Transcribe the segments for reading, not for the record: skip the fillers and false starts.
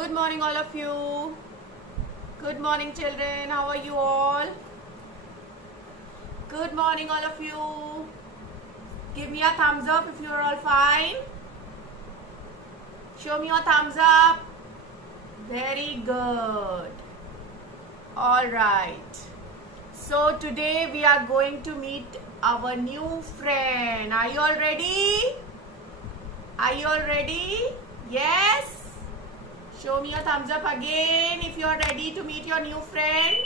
Good morning all of you. Good morning children. How are you all? Good morning all of you. Give me a thumbs up if you are all fine. Show me your thumbs up. Very good. Alright. So today we are going to meet our new friend. Are you all ready? Are you all ready? Yes? Show me your thumbs up again if you are ready to meet your new friend.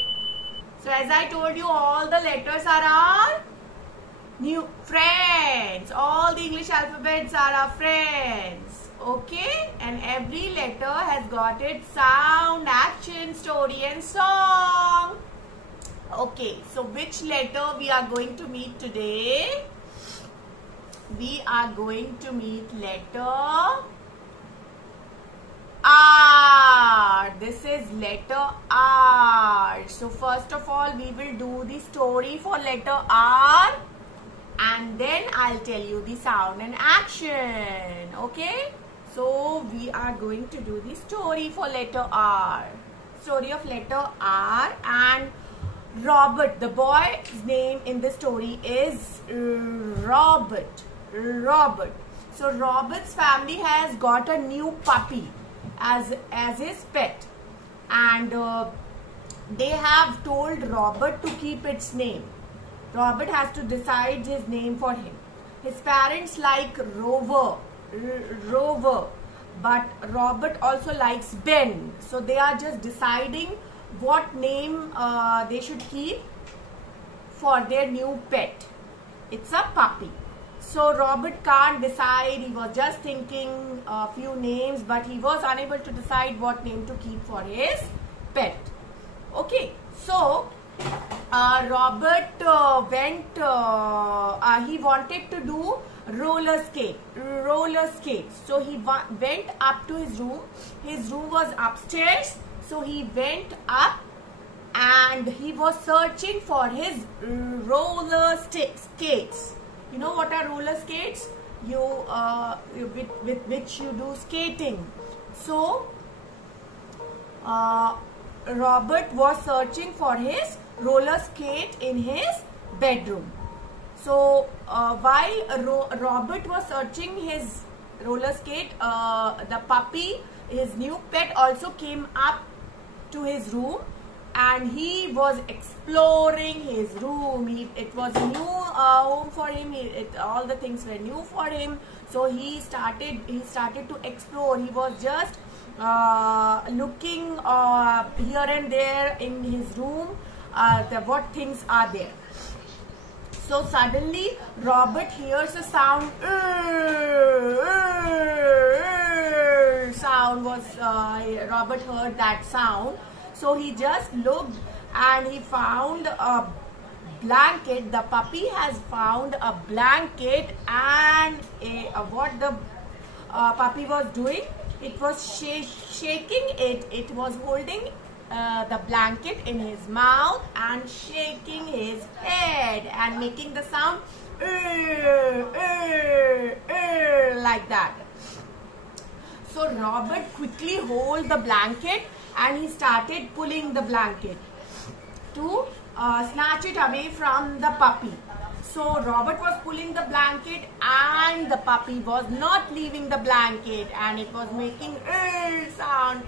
So as I told you, all the letters are our new friends. All the English alphabets are our friends. Okay? And every letter has got its sound, action, story and song. Okay, so which letter we are going to meet today? We are going to meet letter R. This is letter R. So first of all, we will do the story for letter R and then I'll tell you the sound and action. Okay? So we are going to do the story for letter R. Story of letter R. And Robert, the boy's name in the story is Robert. So Robert's family has got a new puppy as his pet, and they have told Robert to keep its name. Robert has to decide his name for him. His parents like Rover, but Robert also likes Ben. So they are just deciding what name they should keep for their new pet. It's a puppy. So Robert can't decide. He was just thinking a few names, but he was unable to decide what name to keep for his pet. Okay, so Robert he wanted to do roller skates. So he went up to his room. His room was upstairs. So he went up and he was searching for his roller skates. You know what are roller skates? With which you do skating. So Robert was searching for his roller skate in his bedroom. So while Robert was searching his roller skate, the puppy, his new pet, also came up to his room and he was exploring his room. It was a new home for him. All the things were new for him. So he started to explore. He was just looking here and there in his room, what things are there. So suddenly Robert hears a sound. Robert heard that sound. So he just looked and he found a blanket. The puppy has found a blanket, and what the puppy was doing, it was shaking it. It was holding the blanket in his mouth and shaking his head and making the sound like that. So Robert quickly held the blanket and he started pulling the blanket to snatch it away from the puppy. So Robert was pulling the blanket and the puppy was not leaving the blanket, and it was making sound.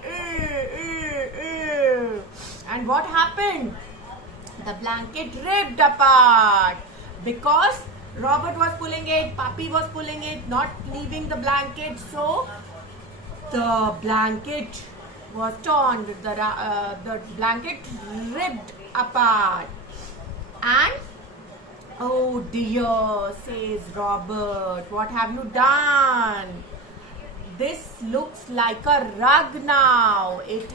And what happened? The blanket ripped apart because Robert was pulling it, puppy was pulling it, not leaving the blanket. So the blanket was torn. The blanket ripped apart. And oh dear, says Robert, what have you done? This looks like a rug now. It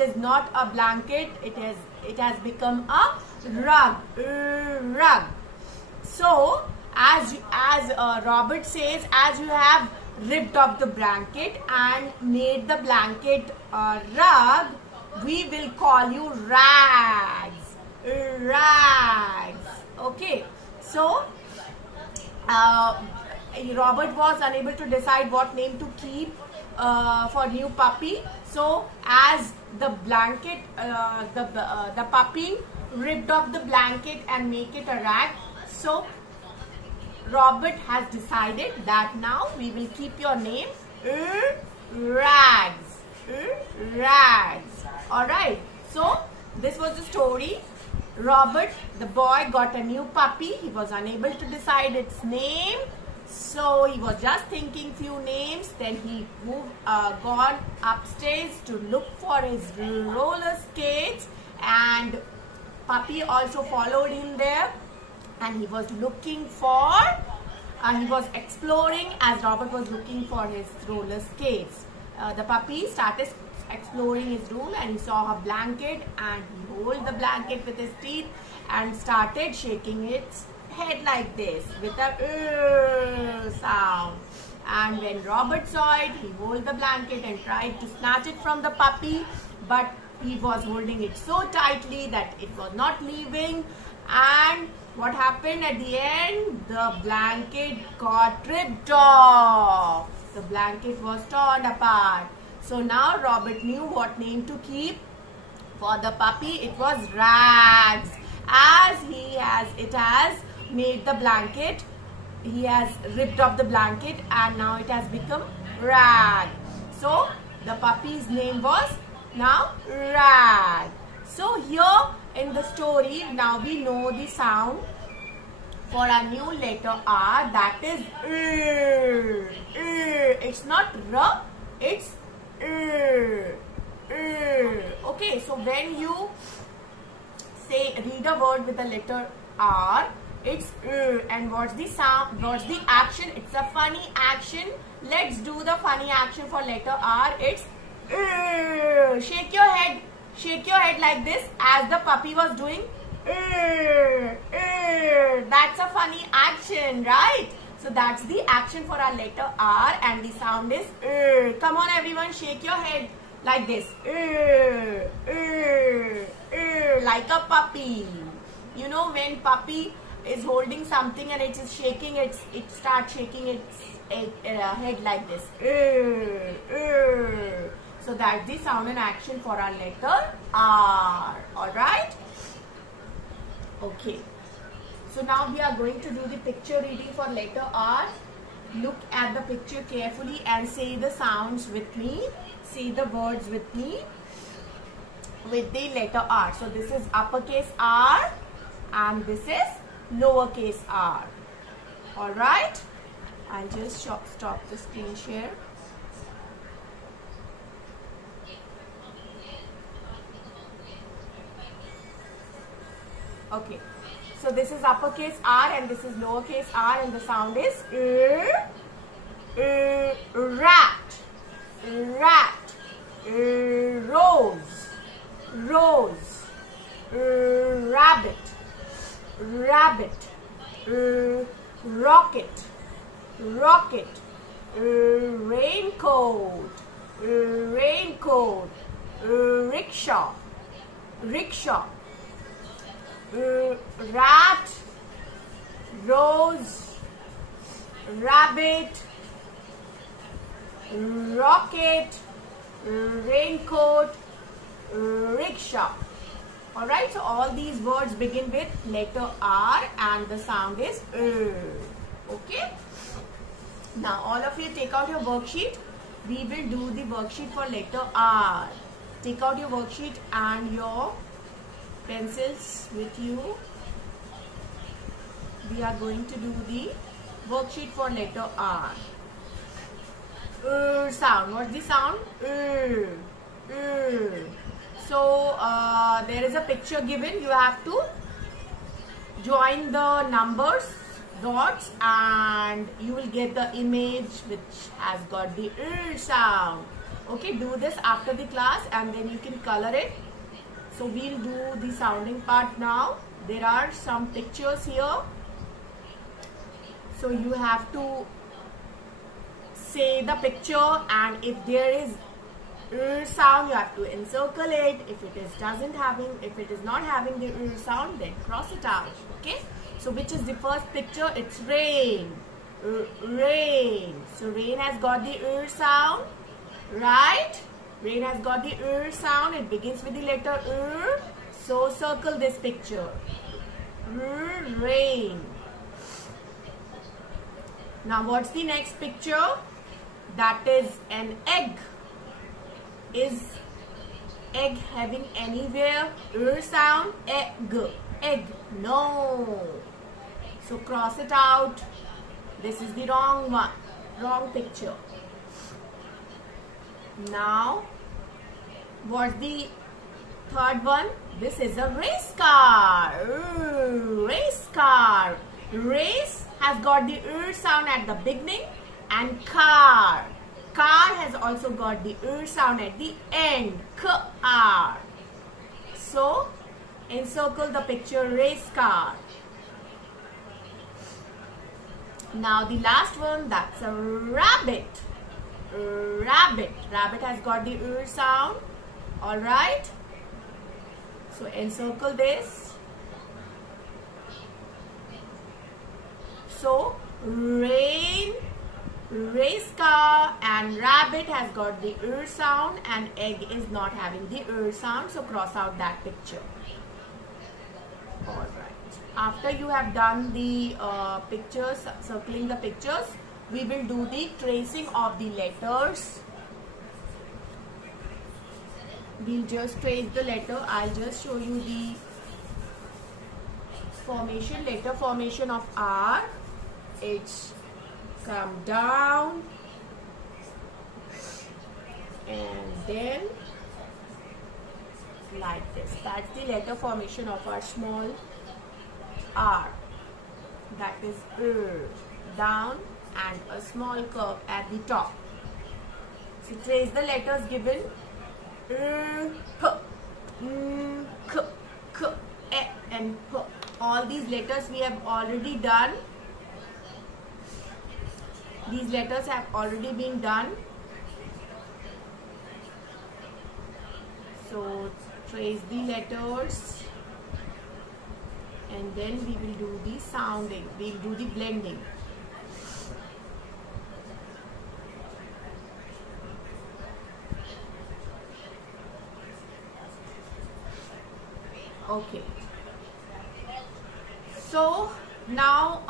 is not a blanket. It has become a rug. So as Robert says, as you have ripped off the blanket and made the blanket a rug, we will call you rags. Okay, so Robert was unable to decide what name to keep for new puppy. So as the blanket, the puppy ripped off the blanket and make it a rag. So Robert has decided that now we will keep your name Rags. Rags. Alright. So this was the story. Robert, the boy, got a new puppy. He was unable to decide its name. So he was just thinking few names. Then he gone upstairs to look for his roller skates. And puppy also followed him there. And he was looking for, he was exploring as Robert was looking for his roller skates. The puppy started exploring his room and he saw a blanket, and he held the blanket with his teeth and started shaking its head like this with a sound. And when Robert saw it, he held the blanket and tried to snatch it from the puppy, but he was holding it so tightly that it was not leaving. And what happened at the end? The blanket got ripped off. The blanket was torn apart. So now Robert knew what name to keep for the puppy. It was Rags. As it has made the blanket, he has ripped off the blanket and now it has become Rag. So the puppy's name was now Rag. So here in the story, now we know the sound for a new letter R, that is It's not R, it's Okay, so when you read a word with the letter R, it's and what's the sound, what's the action? It's a funny action. Let's do the funny action for letter R. It's shake your head like this as the puppy was doing. That's a funny action, right? So that's the action for our letter R, and the sound is Come on everyone, shake your head like this. Like a puppy. You know, when puppy is holding something and it is shaking, it starts shaking its head like this. So that's the sound and action for our letter R. Alright? Okay. So now we are going to do the picture reading for letter R. Look at the picture carefully and say the sounds with me. Say the words with me with the letter R. So this is uppercase R and this is lowercase r. Alright? I'll just stop the screen share. Okay. So this is uppercase R and this is lowercase r, and the sound is rat, rat, rose, rose, rabbit, rabbit, rocket, rocket, raincoat, raincoat, rickshaw, rickshaw, rat, rose, rabbit, rocket, raincoat, rickshaw. Alright, so all these words begin with letter R and the sound is okay. Now all of you take out your worksheet. We will do the worksheet for letter R. Take out your worksheet and your pencils with you. We are going to do the worksheet for letter R. Sound. What's the sound? So there is a picture given. You have to join the numbers, dots, and you will get the image which has got the sound. Okay, do this after the class and then you can color it. So we'll do the sounding part now. There are some pictures here. So you have to say the picture, and if there is sound, you have to encircle it. If it is not having the sound, then cross it out. Okay. So which is the first picture? It's rain. Rain. So rain has got the sound. right? Rain has got the sound. It begins with the letter so circle this picture. Rain. Now what's the next picture? That is an egg. Is egg having anywhere sound? Egg. No. So cross it out. This is the wrong one. Wrong picture. Now what's the third one? This is a race car. Race car. Race has got the sound at the beginning, and car has also got the sound at the end. Car. So encircle the picture race car. Now the last one, that's a rabbit. Rabbit has got the sound. Alright. So encircle this. So rain, race car and rabbit has got the sound, and egg is not having the sound. So cross out that picture. Alright. After you have done the pictures, circling the pictures, we will do the tracing of the letters. We'll just trace the letter. I'll just show you the formation, letter formation of R. It's come down and then like this. That's the letter formation of our small R. That is down and a small curve at the top. So trace the letters given. K, K, E and P. All these letters we have already done. These letters have already been done. So trace the letters and then we will do the sounding. We will do the blending. Okay. So now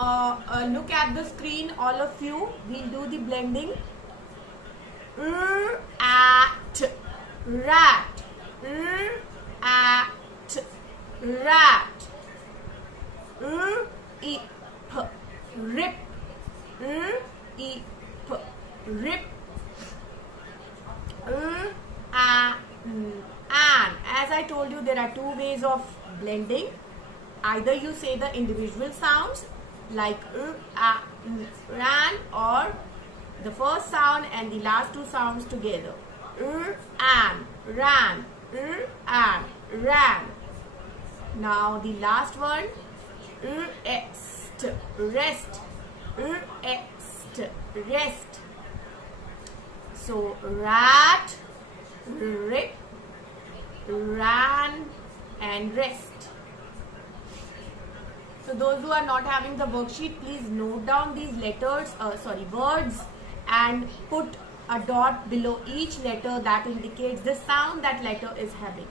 look at the screen, all of you. We'll do the blending. At rat. At rat. Ip rip. Ip rip. And as I told you, there are two ways of blending. Either you say the individual sounds like ran, or the first sound and the last two sounds together. And ran, and ran. Now the last one, rest, rest, rest. So rat, rip, ran and rest. So those who are not having the worksheet, please note down these letters, words, and put a dot below each letter that indicates the sound that letter is having.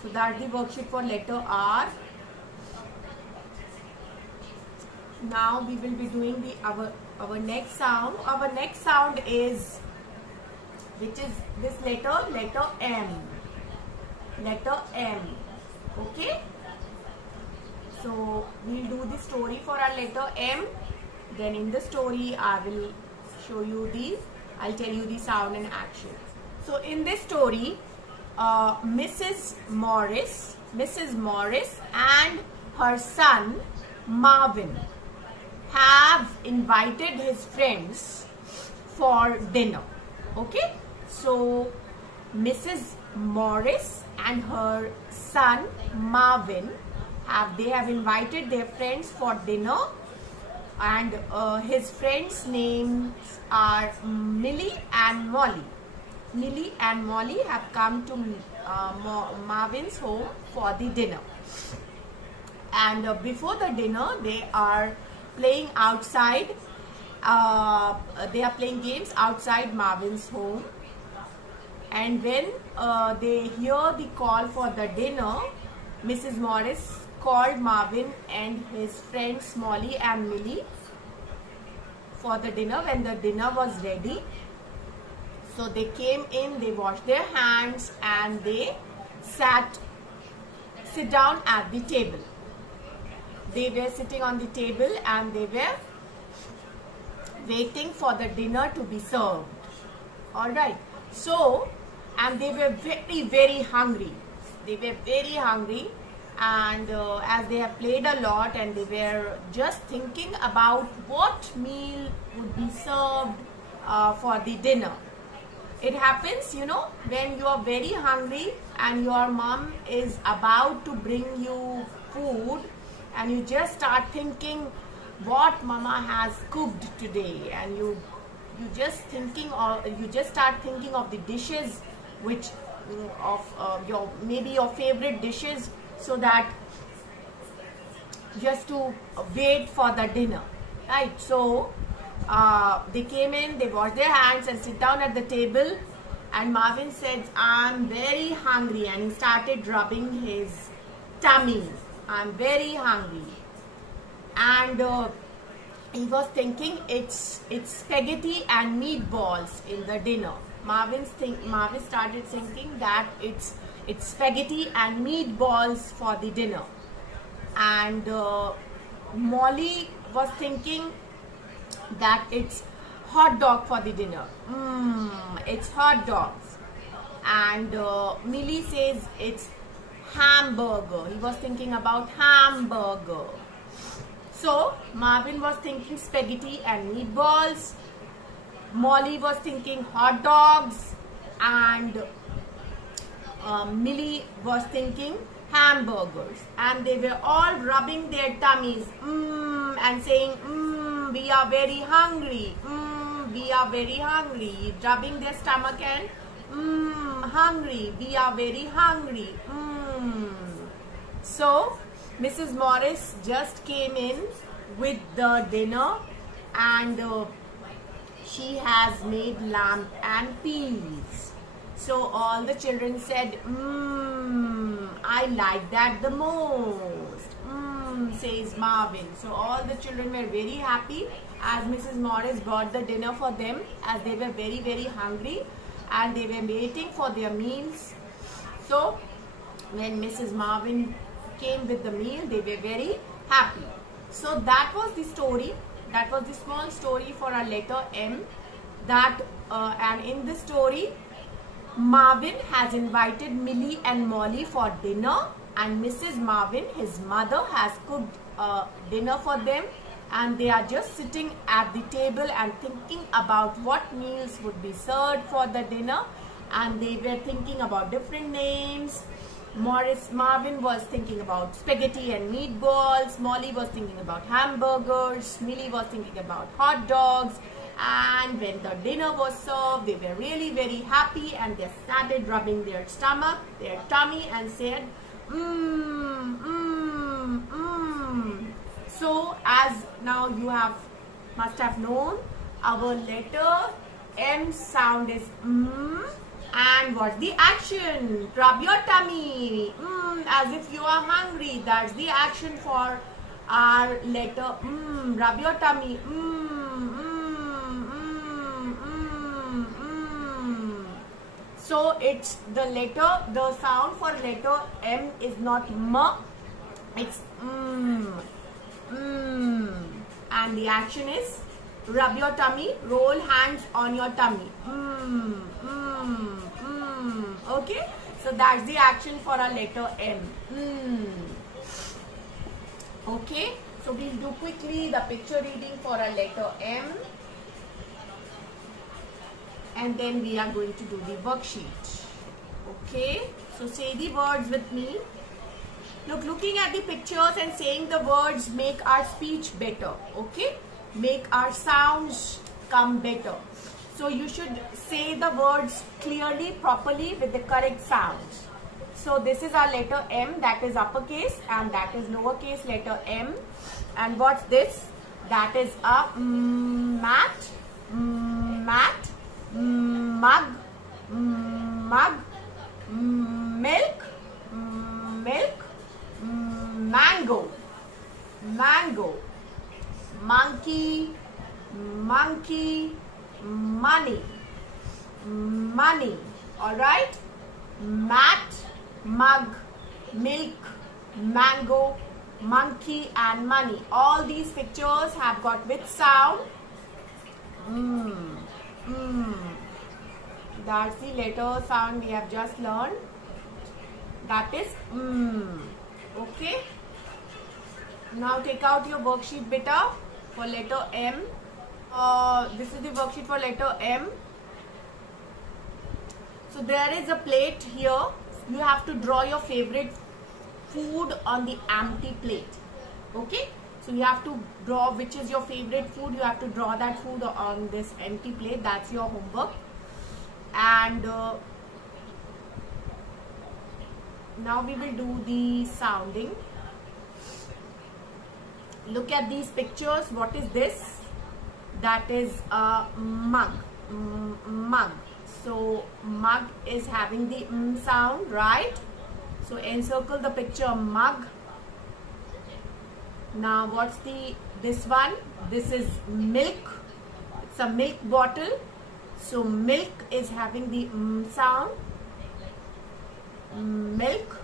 So that's the worksheet for letter R. Now we will be doing the our next sound. Our next sound is, which is this letter M. Letter M. Okay. So we'll do the story for our letter M. Then in the story I will show you I'll tell you the sound and action. So in this story, Mrs. Morris and her son Marvin have invited his friends for dinner. Okay. So Mrs. Morris and her son Marvin have invited their friends for dinner, and his friends' names are Millie and Molly. Millie and Molly have come to Marvin's home for the dinner, and before the dinner they are playing outside. They are playing games outside Marvin's home, And when they hear the call for the dinner, Mrs. Morris called Marvin and his friends Molly and Millie for the dinner when the dinner was ready. So they came in, they washed their hands, and they sit down at the table. They were sitting on the table and they were waiting for the dinner to be served. Alright. So, and they were very, very hungry. They were very hungry, and as they have played a lot, and they were just thinking about what meal would be served for the dinner. It happens, you know, when you are very hungry and your mom is about to bring you food, and you just start thinking what mama has cooked today, and you just start thinking of the dishes which of maybe your favorite dishes, so that just to wait for the dinner, right? So they came in, they washed their hands and sit down at the table, and Marvin said, I'm very hungry, and he started rubbing his tummy. I'm very hungry. And he was thinking it's spaghetti and meatballs in the dinner. Marvin started thinking that it's spaghetti and meatballs for the dinner. And Molly was thinking that it's hot dog for the dinner. It's hot dogs. And Millie says it's hamburger. He was thinking about hamburger. So Marvin was thinking spaghetti and meatballs. Molly was thinking hot dogs, and Millie was thinking hamburgers. And they were all rubbing their tummies and saying, we are very hungry. We are very hungry. Rubbing their stomach and hungry. We are very hungry. So Mrs. Morris just came in with the dinner, and she has made lamb and peas. So all the children said, I like that the most, says Marvin. So all the children were very happy as Mrs. Morris brought the dinner for them, as they were very, very hungry and they were waiting for their meals. So when Mrs. Marvin came with the meal, they were very happy. So that was the story. That was the small story for our letter M. And in this story, Marvin has invited Millie and Molly for dinner, and Mrs. Marvin, his mother, has cooked dinner for them, and they are just sitting at the table and thinking about what meals would be served for the dinner, and they were thinking about different names. Marvin was thinking about spaghetti and meatballs. Molly was thinking about hamburgers. Millie was thinking about hot dogs. And when the dinner was served, they were really very happy, and they started rubbing their stomach, their tummy, and said, So as now you must have known, our letter M sound is and what's the action? Rub your tummy, as if you are hungry. That's the action for our letter Rub your tummy, So it's the sound for letter M is not M, it's and the action is rub your tummy, roll hands on your tummy. Okay, so that's the action for our letter M. Okay, so we'll do quickly the picture reading for our letter M, and then we are going to do the worksheet. Okay, so say the words with me. Looking at the pictures and saying the words make our speech better. Okay, make our sounds come better. So you should say the words clearly, properly, with the correct sounds. So this is our letter M, that is uppercase, and that is lowercase letter M. And what's this? That is a mat, mug, mug, milk, milk, mango, mango, monkey, monkey, money, money. All right. Mat, mug, milk, mango, monkey and money. All these pictures have got which sound? That's the letter sound we have just learned. That is okay. Now take out your worksheet beta for letter M. This is the worksheet for letter M. So there is a plate here. You have to draw your favorite food on the empty plate. Okay. So you have to draw which is your favorite food. You have to draw that food on this empty plate. That's your homework. And now we will do the sounding. Look at these pictures. What is this? That is a mug. Mug. So mug is having the sound, right? So encircle the picture mug. Now what's this one? This is milk. It's a milk bottle. So milk is having the sound. Milk.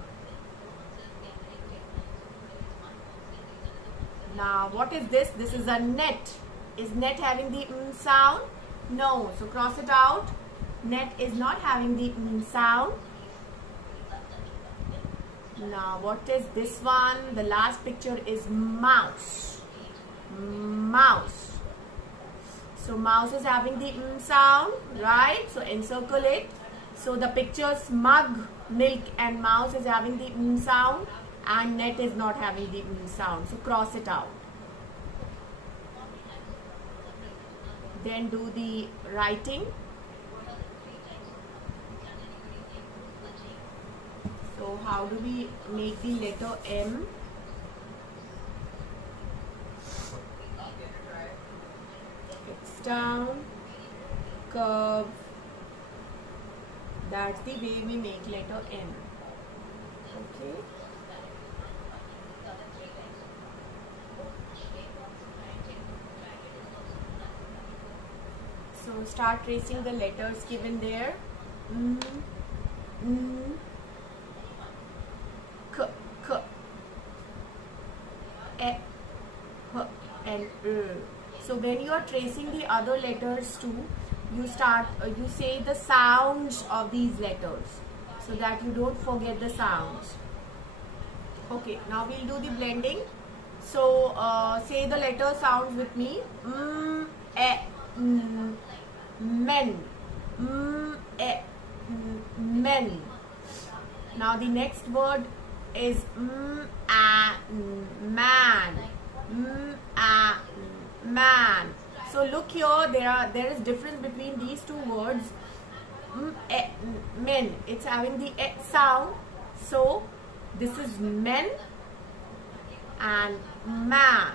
Now what is this? This is a net. Is net having the sound? No. So cross it out. Net is not having the sound. Now what is this one? The last picture is mouse. Mouse. So mouse is having the sound, right? So encircle it. So the pictures mug, milk and mouse is having the sound and net is not having the sound. So cross it out. Then do the writing. So how do we make the letter M? It's down, curve. That's the way we make letter M. Okay. So start tracing the letters given there. K, K, E, H and So when you are tracing the other letters too, you say the sounds of these letters so that you don't forget the sounds. Okay, now we'll do the blending. So say the letter sounds with me. Men. Men. Now the next word is man. Man. So look here, there is difference between these two words. Men. It's having the e sound. So this is men and man.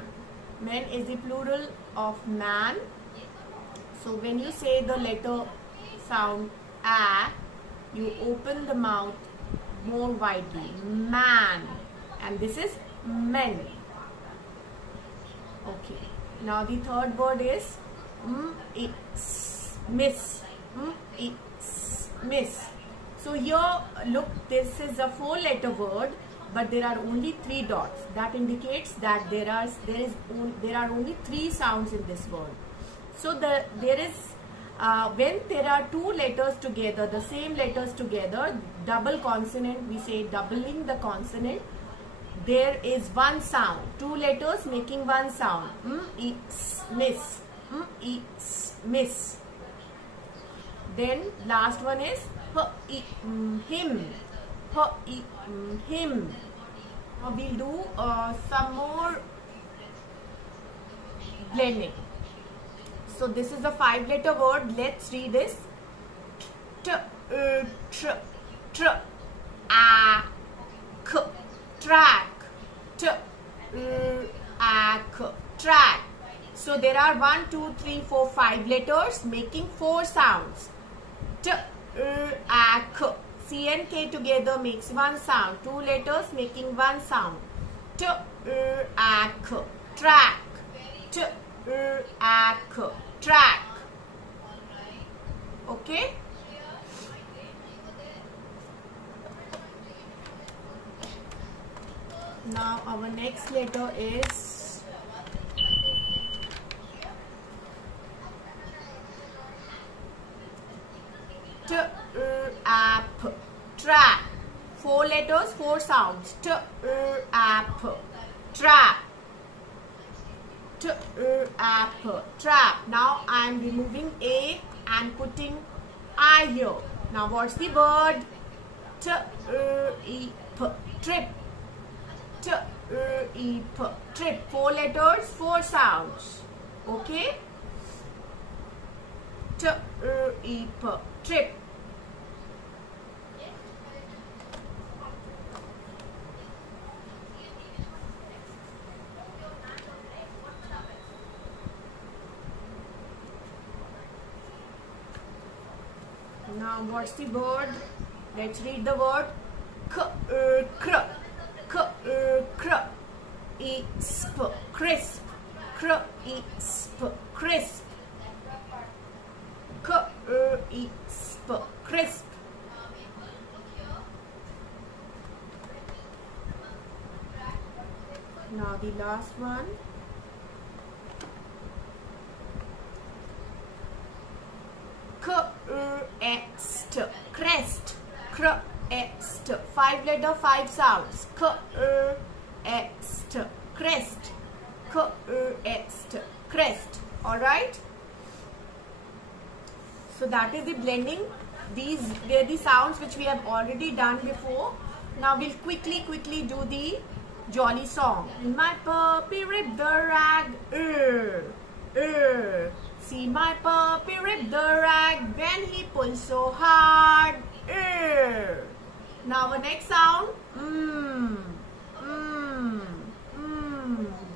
Men is the plural of man. So when you say the letter sound a, you open the mouth more widely. Man. And this is men. Okay. Now the third word is miss. Miss. So here look, this is a 4-letter word, but there are only 3 dots. That indicates that there are only 3 sounds in this word. So when there are 2 letters together, the same letters together, double consonant, we say doubling the consonant, there is 1 sound. 2 letters making 1 sound. Miss. Miss. Then last one is him. Him. Now we'll do some more blending. So this is a 5-letter word. Let's read this. Track. Track. So there are 1, 2, 3, 4, 5 letters making 4 sounds. K. C and K together makes one sound. Two letters making one sound. K. Track. Track. Okay. Now our next letter is Trap. Four letters, four sounds. Trap. Trap. Now I am removing A and putting I here. Now what's the word? Trip. Trip. Four letters, four sounds. Okay? Trip. Now what's the word? Let's read the word. Crisp. Crisp. Crisp. Crisp. Now the last one. Crest. Crest. Five letter, five sounds. Crest. Crest. Crest. Alright. So that is the blending. These were the sounds which we have already done before. Now we'll quickly do the jolly song. My puppy ripped the rag. See my puppy rip the rag when he pulls so hard. Now our next sound.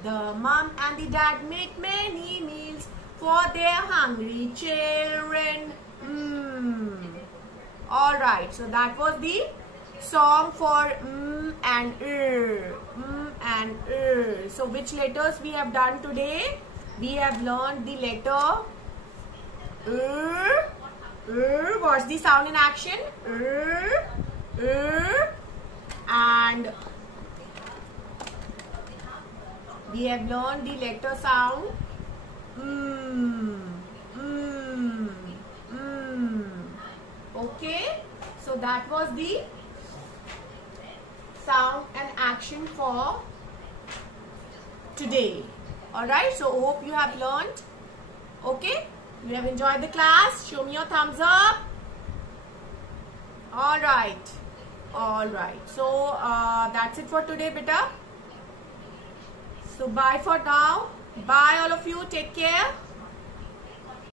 The mom and the dad make many meals for their hungry children. Alright, so that was the song for and and So which letters we have done today? We have learned the letter What's the sound in action? And we have learned the letter sound Okay, so that was the sound and action for today. Alright, so hope you have learned. Okay, you have enjoyed the class. Show me your thumbs up. Alright, so that's it for today, beta. So bye for now. Bye all of you. Take care.